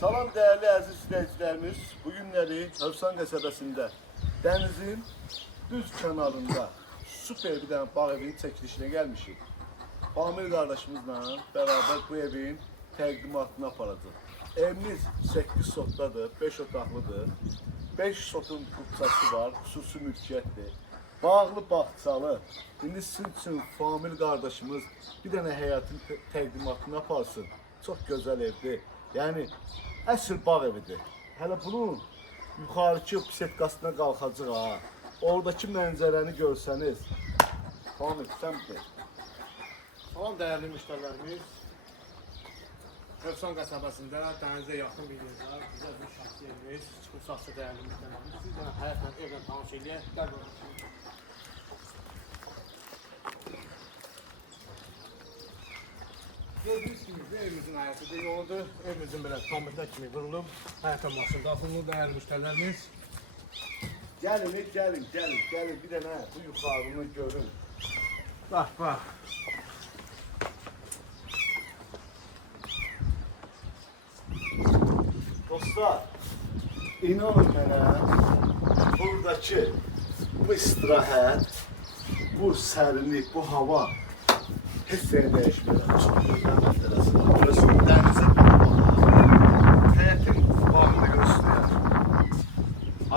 Salam değerli əziz izləyicilərimiz, bu günləri Hövsan qəsəbəsində dənizin düz kənarında super bir dənə bağ evinin çəkilişinə gəlmişik. Famil qardaşımızla bərabər bu evin təqdimatını aparacaq. Evimiz 8 sotdadır, 5 otaqlıdır, 5 sotun qubçası var, xüsusi mülkiyyətdir. Bağlı, bağçalı. İndi sizin üçün Famil qardaşımız bir dənə həyatın təqdimatını aparsın. Çox gözəl evdir. Yəni, əsl bağ evidir. Hələ bunun yuxarıki pisetkasına qalxacaq ha. Oradakı mənzərəni görsəniz. Famil, sən bir. Salam dəyərli müştərilərimiz. Hövsan qəsəbəsində dənizə yaxın bir yerdə bizə bir şəxsi evimiz, çıxırsaqsı dəyərli müştərilərimiz. Siz də həyatla evlə tanış eləyək. Gəl bakalım. Gördüyünüz kimi bu evimizin həyatı da yoludur. Evimizin belə tamirdə kimi vurulub. Həyata maşın daxilini dəyərli müştərilərimiz. Gəlin. Bir dənə bu yuxarını görün. Bax. Dostlar, inanın mənə, buradakı bu istirahət, bu sərinlik, bu hava heç səni dəyişmir. Çox gözəl məsələsi. Burası dənizə baxmalı. Həyətin bağını göstərər.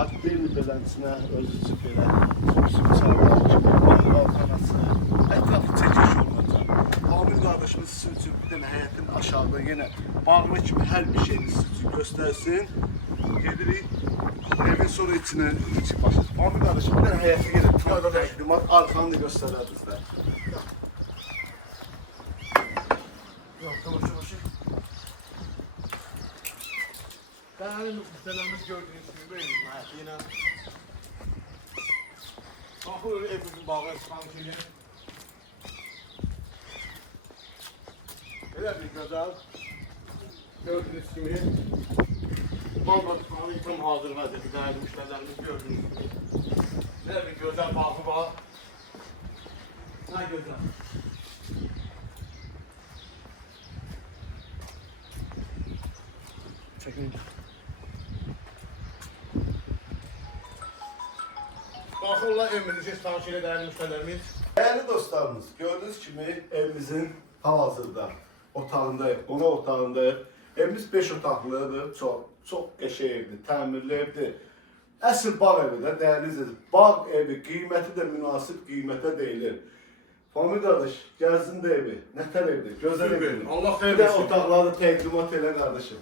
Adbil belənçinə özü üçün belə xüsusi çağlar kimi, balkanası, ətrafı çəkiş olunacaq. Famil qardaşımız sizin üçün bir dənə həyətin aşağıda yenə bağlı kimi hər bir şeyini sizin üçün göstərsin. Gedirik, evin sonra içine başlayacaq. Famil qardaşım bir dənə həyəti yenə təqdimat, arxanı da göstərər bizdə. Yavaş. Değerli müşterilerimiz gördüğünüz gibi bu evimizin hayatı yine. Bakın öyle evimizin bağı çıkan şeyler. Böyle bir güzel. Gördüğünüz gibi. Malbatmanı tam hazır vaziyette değerli müşterilerimiz gördüğünüz gibi. Böyle bir güzel bağı var. Ne güzel. Çekin. Baxırlar evimizin tanış ilə dəyərli müştərilərimiz. Değerli dostlarımız, gördüğünüz gibi evimizin hal-hazırda otağındayıq, qonaq otağındayıq. Evimiz 5 otaqlıdır, çox qəşəng evdir, təmirli evdir. Əsl bağ evidir, değerli izləyicilər. Bağ evi, qiyməti də münasib qiymətə deyilir. Famil qardaş, gəzin də evi, nətər evdir, gözəl evdir. Allah Bir xeyir də versin. otaqları təqdimat elə qardaşım.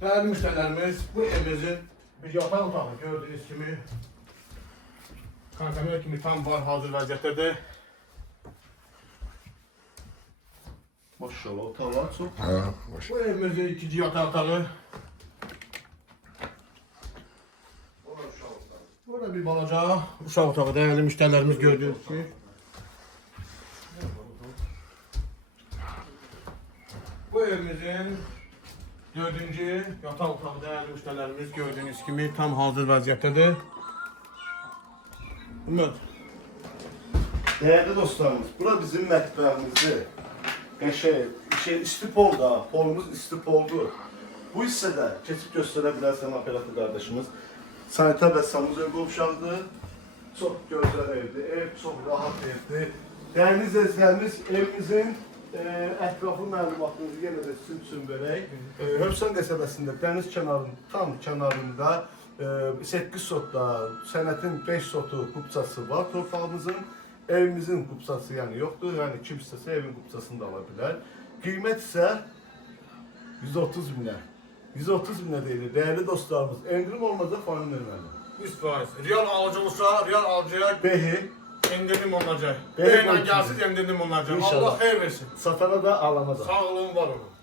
Değerli müşterilerimiz, bu evimizin bir yataq otağı gördüğünüz kimi kontener kimi tam var hazır vəziyyətdədir. Maşallah, otaqlar çox. Bu evimizin ikinci yataq otağı. Burada bir balaca uşaq otağı değerli müşterilerimiz gördüğünüz gibi. Bu evimizin dördüncü yataq otağı değerli müşterilerimiz gördüğünüz gibi tam hazır vəziyyətdədir. Ümit. Değerli dostlarımız, bura bizim mətbəximizdir. Qəşəng, istipol da, polumuz istipoldur. Bu hissədə keçib göstərə bilərsən operator qardaşımız. Sanitar və sanuzel qovşaqdır. Çox gözəl evdir, ev çox rahat evdir. Değerli izləyicilərimiz, evimizin ətraflı məlumatını yenə də sizin üçün verək. Hövsan qəsəbəsində dəniz kənarının tam kənarında 8 sotda sənətin 5 sotu qubçası var torpağımızın. Evimizin qubçası yəni yoxdur. Yəni kim istəsə evin qubçasını da ala bilər. Qiymət isə 130 minə. 130 minə deyilir. Değerli dostlarımız, endirim olmazsa fanın verməli. 100%. Real alıcı olursa, real alıcıya Behi, endirim olacaq. Behi Behiyle olacaq. gelsin endirim olacaq. İnşallah. Allah xeyir versin. satana da alana da. Sağ olun, var olun.